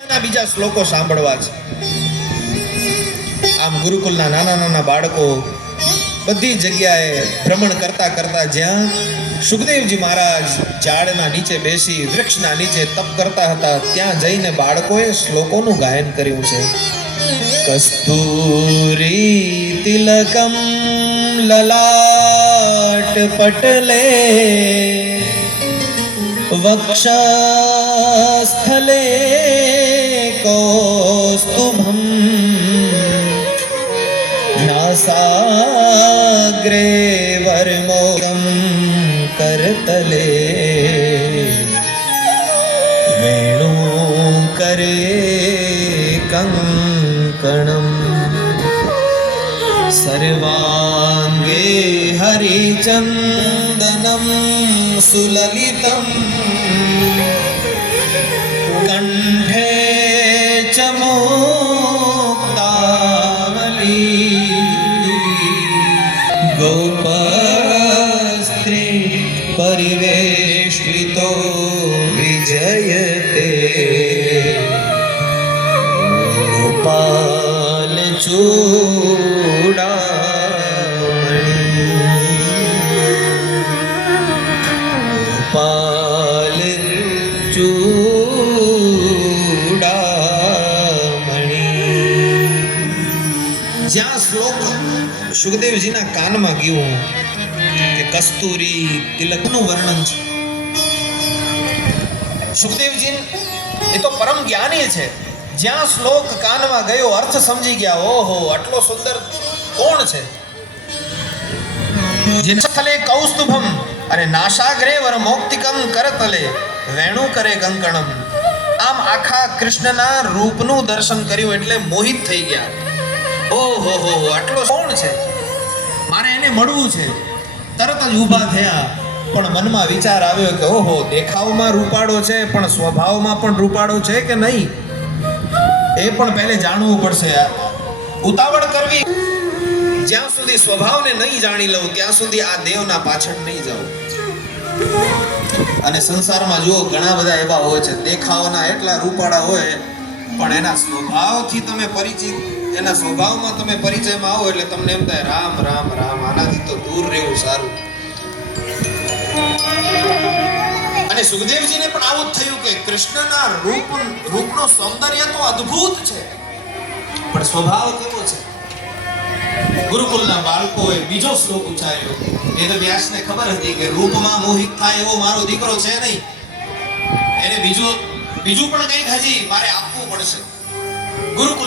બીજા શ્લોકો સાંભળવા છે. આમ ગુરુકુલના નાના નાના બાળકો બધી જગ્યાએ ભ્રમણ કરતા કરતા જ્યાં સુખદેવજી મહારાજ ઝાડના નીચે બેસી વૃક્ષના નીચે તપ કરતા હતા ત્યાં જઈને બાળકોએ શ્લોકોનું ગાયન કર્યું છે. કસ્તુરી તિલકમ લલાટ પટલે વક્ષસ્થલે કૌસ્તુભમ નાસાગ્રે વર્મોગમ કરતલે વેણુકરે કંકણમ સર્વાંગે હરિચંદનમ સુલલિતમ કંઠે ચ મુક્તાવલી ગોપસ્ત્રી પરિવેષ્ટિતો વિજયતે ગોપાલ જ્યાં શ્લોક સુખદેવજીના કાનમાં ગયું કે કસ્તુરી તિલકનું વર્ણન છે. સુખદેવજી એ તો પરમ જ્ઞાની છે. જ્યાં શ્લોક કાનમાં ગયો અર્થ સમજી ગયા. ઓહો, આટલો સુંદર કોણ છે? સ્થલે કૌસ્તુભમ અને નાશાગ્રે વરમોક્તિકમ કરતલે વેણુ કરે કંકણમ. આમ આખા કૃષ્ણના રૂપનું દર્શન કર્યું એટલે મોહિત થઈ ગયા. ઓહો હો, આટલો કોણ છે? મારે એને મળવું છે. તરત જ ઊભા થયા. પણ મનમાં વિચાર આવ્યો કે ઓહો, દેખાવમાં રૂપાળો છે પણ સ્વભાવમાં પણ રૂપાળો છે કે નહીં એ પણ પહેલે જાણવું પડશે. ઉતાવળ કરવી, જ્યાં સુધી સ્વભાવને નહીં જાણી લઉં ત્યાં સુધી આ દેવના પાછળ નહીં જાઉં. અને સંસારમાં જુઓ ઘણા બધા એવા હોય છે, દેખાવના એટલા રૂપાળા હોય પણ એના સ્વભાવથી તમે પરિચિત, એના સ્વભાવમાં તમે પરિચયમાં આવો એટલે તમને એમ થાય રામ રામ રામ, આનાથી તો દૂર રહેવું સારું. અને સુખદેવજીને પણ આવું જ થયું કે કૃષ્ણના રૂપનો સૌંદર્ય તો અદ્ભુત છે પણ સ્વભાવ કેવો છે? ગુરુકુલના બાળકોએ બીજો શ્લોક ઉચ્ચાર્યો. એ તો વ્યાસને ખબર હતી કે રૂપમાં મોહિત થાય એવો મારો દીકરો છે નહીં, એને બીજું પણ કંઈક હજી મારે આપવું પડશે. ગુરુકુલ